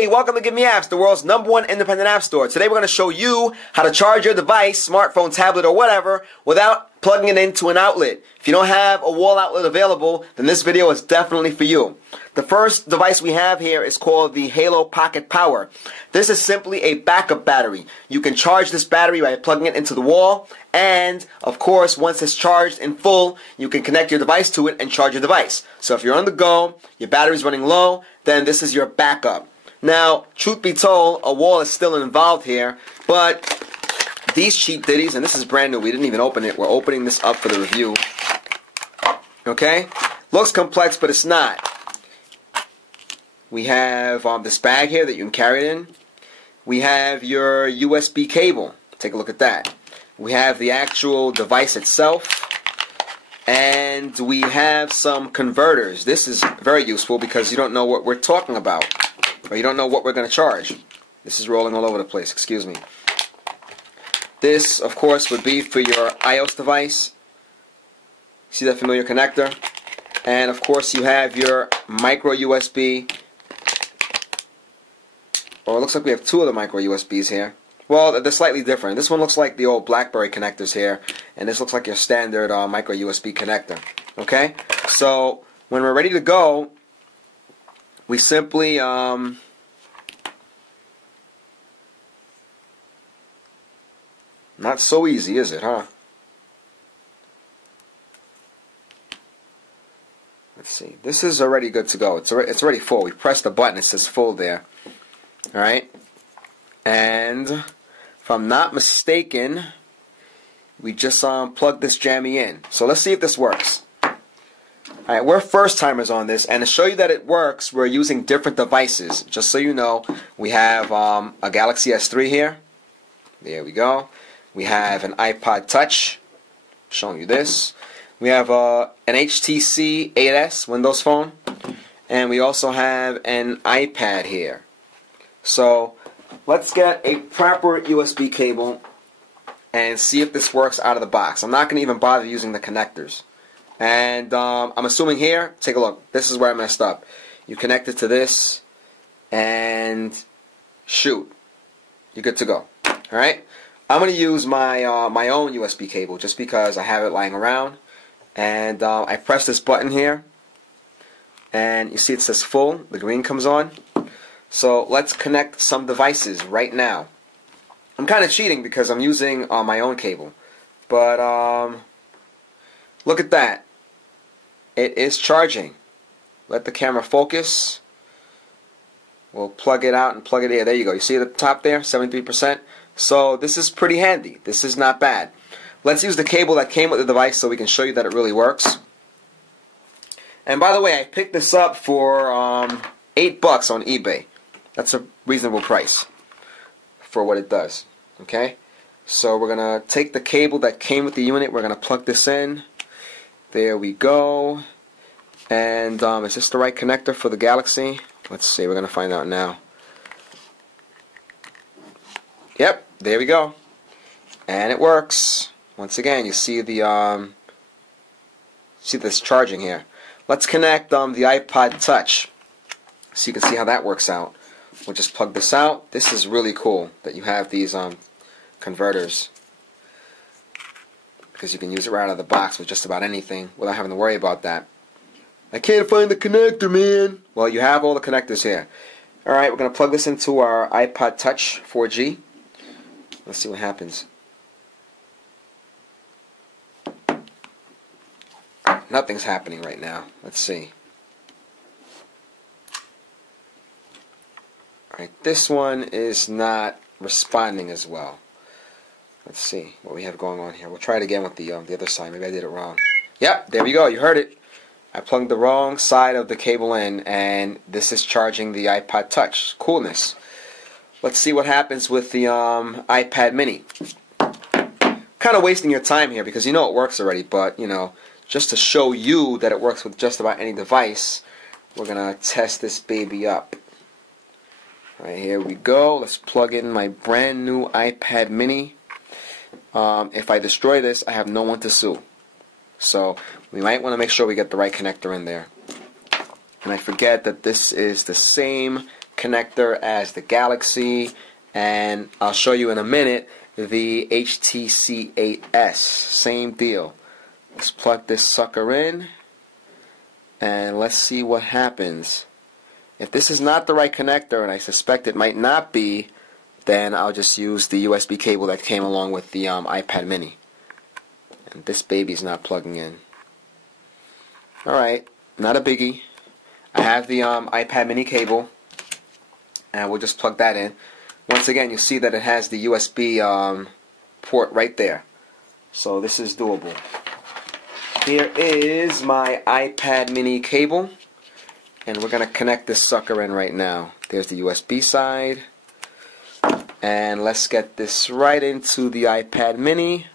Hey, welcome to Give Me Apps, the world's #1 independent app store. Today we're going to show you how to charge your device, smartphone, tablet, or whatever, without plugging it into an outlet. If you don't have a wall outlet available, then this video is definitely for you. The first device we have here is called the Halo Pocket Power. This is simply a backup battery. You can charge this battery by plugging it into the wall, and of course, once it's charged in full, you can connect your device to it and charge your device. So if you're on the go, your battery's running low, then this is your backup. Now, truth be told, a wall is still involved here, but these cheap ditties, and this is brand new, we didn't even open it, we're opening this up for the review. Okay? Looks complex, but it's not. We have this bag here that you can carry it in. We have your USB cable. Take a look at that. We have the actual device itself. And we have some converters. This is very useful because you don't know what we're talking about, or you don't know what we're going to charge. This is rolling all over the place, excuse me. This, of course, would be for your iOS device. See that familiar connector? And, of course, you have your micro USB. Or it looks like we have two of the micro USBs here. Well, they're slightly different. This one looks like the old BlackBerry connectors here, and this looks like your standard micro USB connector. Okay? So, when we're ready to go, we simply not so easy, is it, huh? Let's see. This is already good to go. It's already full. We pressed the button. It says full there. Alright? And if I'm not mistaken, we just plug this jammy in. So let's see if this works. Alright, we're first timers on this, and to show you that it works, we're using different devices. Just so you know, we have a Galaxy S3 here. There we go. We have an iPod Touch, showing you this. We have an HTC 8S Windows Phone, and we also have an iPad here. So let's get a proper USB cable and see if this works out of the box. I'm not going to even bother using the connectors. And I'm assuming here, take a look. This is where I messed up. You connect it to this, and shoot, you're good to go. All right. I'm going to use my my own USB cable just because I have it lying around. And I press this button here, and you see it says full. The green comes on. So let's connect some devices right now. I'm kind of cheating because I'm using my own cable. But look at that. It is charging. Let the camera focus. We'll plug it out and plug it in. There you go. You see at the top there? 73%. So this is pretty handy. This is not bad. Let's use the cable that came with the device so we can show you that it really works. And by the way, I picked this up for $8 on eBay. That's a reasonable price for what it does. Okay? So we're going to take the cable that came with the unit. We're going to plug this in. There we go. And is this the right connector for the Galaxy? Let's see. We're going to find out now. Yep. There we go. And it works. Once again, you see the see this charging here. Let's connect the iPod Touch so you can see how that works out. We'll just plug this out. This is really cool that you have these converters, because you can use it right out of the box with just about anything without having to worry about that. I can't find the connector, man. Well, you have all the connectors here. Alright, we're going to plug this into our iPod Touch 4G. Let's see what happens. Nothing's happening right now. Let's see. Alright, this one is not responding as well. Let's see what we have going on here. We'll try it again with the other side. Maybe I did it wrong. Yep, there we go. You heard it. I plugged the wrong side of the cable in, and this is charging the iPod Touch. Coolness. Let's see what happens with the iPad Mini. Kind of wasting your time here because you know it works already, but you know, just to show you that it works with just about any device, we're gonna test this baby up. Alright, here we go. Let's plug in my brand new iPad Mini. If I destroy this, I have no one to sue. So we might want to make sure we get the right connector in there. And I forget that this is the same connector as the Galaxy, and I'll show you in a minute the HTC 8S. Same deal. Let's plug this sucker in, and let's see what happens. If this is not the right connector, and I suspect it might not be, then I'll just use the USB cable that came along with the iPad mini. And this baby's not plugging in. Alright, not a biggie. I have the iPad mini cable, and we'll just plug that in. Once again, you see that it has the USB port right there. So this is doable. Here is my iPad mini cable, and we're going to connect this sucker in right now. There's the USB side, and let's get this right into the iPad mini.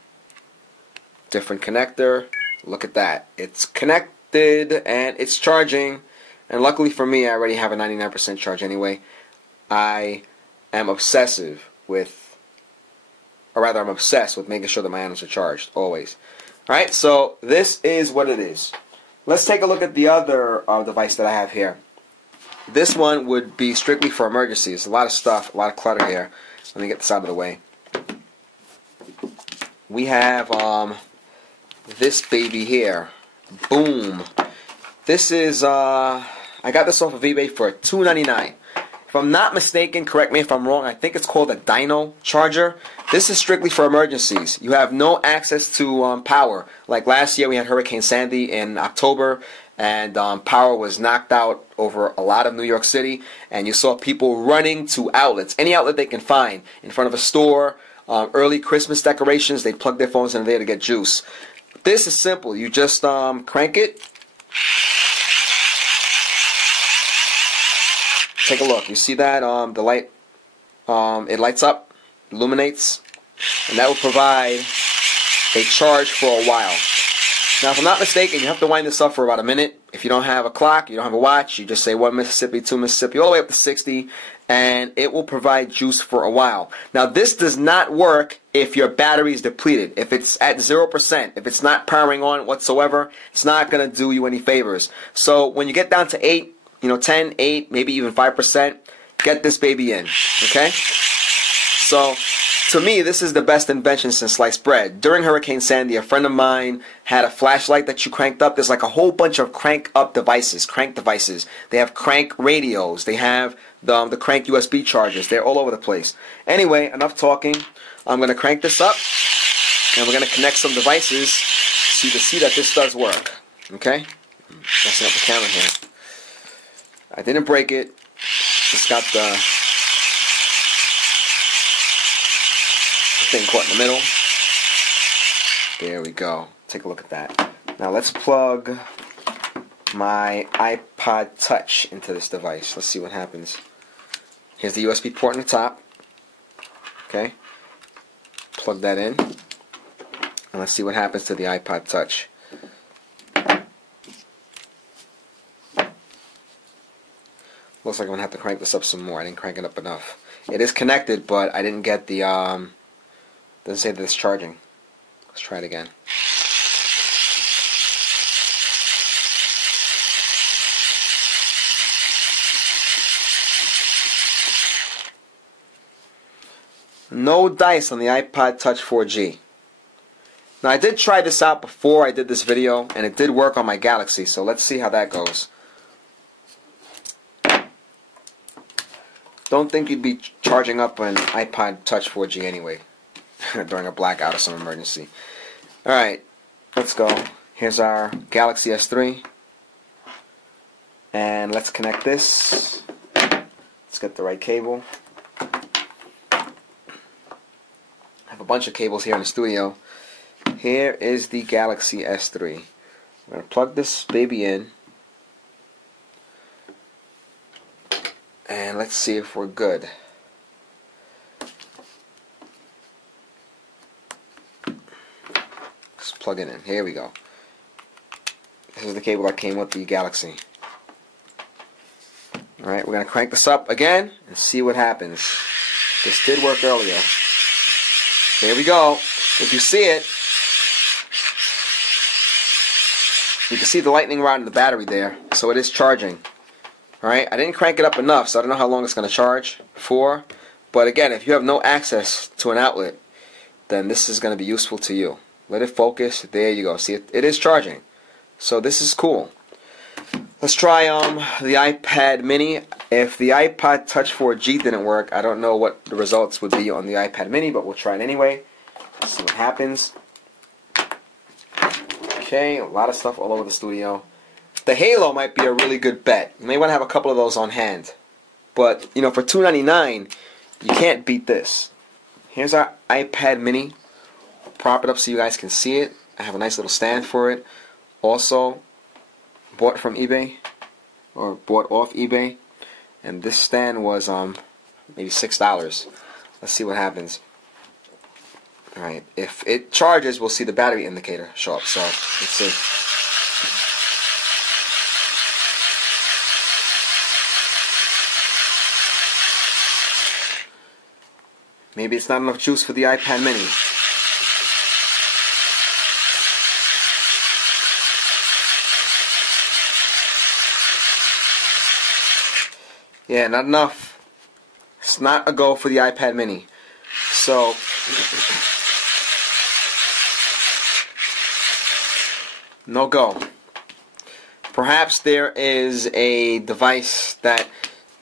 Different connector. Look at that. It's connected and it's charging. And luckily for me, I already have a 99% charge anyway. I am obsessive with, or rather I'm obsessed with making sure that my items are charged, always. Alright, so this is what it is. Let's take a look at the other device that I have here. This one would be strictly for emergencies. A lot of stuff, a lot of clutter here. Let me get this out of the way. We have this baby here. Boom. This is, I got this off of eBay for $2.99. If I'm not mistaken, correct me if I'm wrong, I think it's called a Dino Charger. This is strictly for emergencies. You have no access to power. Like last year we had Hurricane Sandy in October, and power was knocked out over a lot of New York City, and you saw people running to outlets, any outlet they can find, in front of a store, early Christmas decorations, they plug their phones in there to get juice. This is simple. You just crank it. Take a look. You see that the light, it lights up, illuminates, and that will provide a charge for a while. Now, if I'm not mistaken, you have to wind this up for about a minute. If you don't have a clock, you don't have a watch, you just say 1 Mississippi, 2 Mississippi, all the way up to 60, and it will provide juice for a while. Now, this does not work if your battery is depleted. If it's at 0%, if it's not powering on whatsoever, it's not going to do you any favors. So when you get down to 8, 10, 8, maybe even 5%, get this baby in, okay? So, to me, this is the best invention since sliced bread. During Hurricane Sandy, a friend of mine had a flashlight that you cranked up. There's like a whole bunch of crank devices. They have crank radios. They have the crank USB chargers. They're all over the place. Anyway, enough talking. I'm going to crank this up, and we're going to connect some devices so you can see that this does work. Okay? Messing up the camera here. I didn't break it. Just got the thing caught in the middle. There we go. Take a look at that. Now let's plug my iPod Touch into this device. Let's see what happens. Here's the USB port on the top. Okay. Plug that in. And let's see what happens to the iPod Touch. Looks like I'm going to have to crank this up some more. I didn't crank it up enough. It is connected, but I didn't get the, doesn't say that it's charging. Let's try it again. No dice on the iPod Touch 4G. Now I did try this out before I did this video, and it did work on my Galaxy, so let's see how that goes. Don't think you'd be charging up an iPod Touch 4G anyway during a blackout or some emergency. Alright, let's go. Here's our Galaxy S3. And let's connect this. Let's get the right cable. I have a bunch of cables here in the studio. Here is the Galaxy S3. I'm going to plug this baby in. And let's see if we're good. Let's plug it in. Here we go. This is the cable that came with the Galaxy. Alright, we're going to crank this up again and see what happens. This did work earlier. There we go. If you see it, you can see the lightning rod in the battery there. So it is charging. Alright, I didn't crank it up enough, so I don't know how long it's going to charge for. But again, if you have no access to an outlet, then this is going to be useful to you. Let it focus. There you go. See, it is charging. So this is cool. Let's try the iPad mini. If the iPod Touch 4G didn't work, I don't know what the results would be on the iPad mini, but we'll try it anyway. See what happens. Okay, a lot of stuff all over the studio. The Halo might be a really good bet. You may want to have a couple of those on hand. But, you know, for $2.99, you can't beat this. Here's our iPad mini. Prop it up so you guys can see it. I have a nice little stand for it. Also, bought from eBay, or bought off eBay. And this stand was maybe $6. Let's see what happens. Alright, if it charges, we'll see the battery indicator show up. So, let's see. Maybe it's not enough juice for the iPad mini. Yeah, not enough. It's not a go for the iPad mini. So, no go. Perhaps there is a device that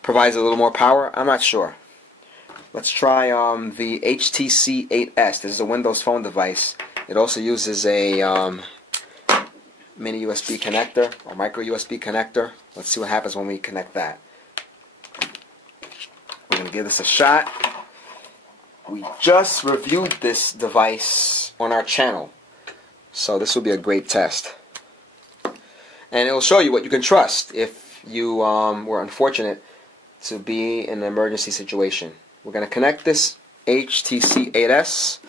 provides a little more power. I'm not sure. Let's try the HTC 8S. This is a Windows Phone device. It also uses a mini USB connector, or micro USB connector. Let's see what happens when we connect that. We're going to give this a shot. We just reviewed this device on our channel, so this will be a great test. And it will show you what you can trust if you were unfortunate to be in an emergency situation. We're going to connect this HTC 8S,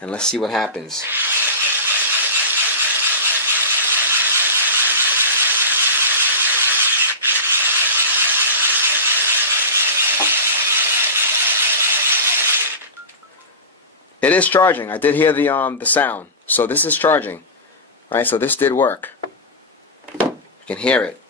and let's see what happens. It is charging. I did hear the sound. So this is charging. Alright, so this did work. You can hear it.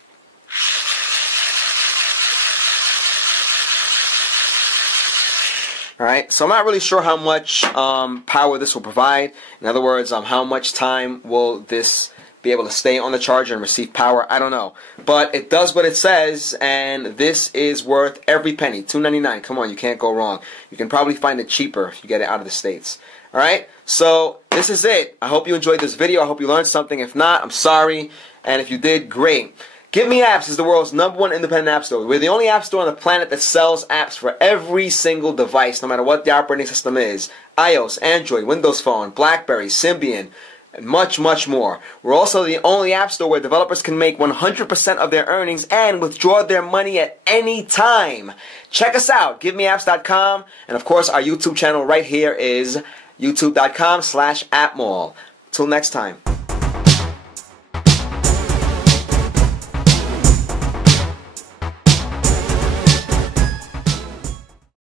Alright, so I'm not really sure how much power this will provide. In other words, how much time will this be able to stay on the charger and receive power? I don't know. But it does what it says, and this is worth every penny. $2.99. Come on, you can't go wrong. You can probably find it cheaper if you get it out of the States. Alright, so this is it. I hope you enjoyed this video. I hope you learned something. If not, I'm sorry. And if you did, great. Give Me Apps is the world's #1 independent app store. We're the only app store on the planet that sells apps for every single device, no matter what the operating system is. iOS, Android, Windows Phone, BlackBerry, Symbian, and much, much more. We're also the only app store where developers can make 100% of their earnings and withdraw their money at any time. Check us out, GiveMeApps.com, and of course our YouTube channel right here is youtube.com/appmall. Till next time.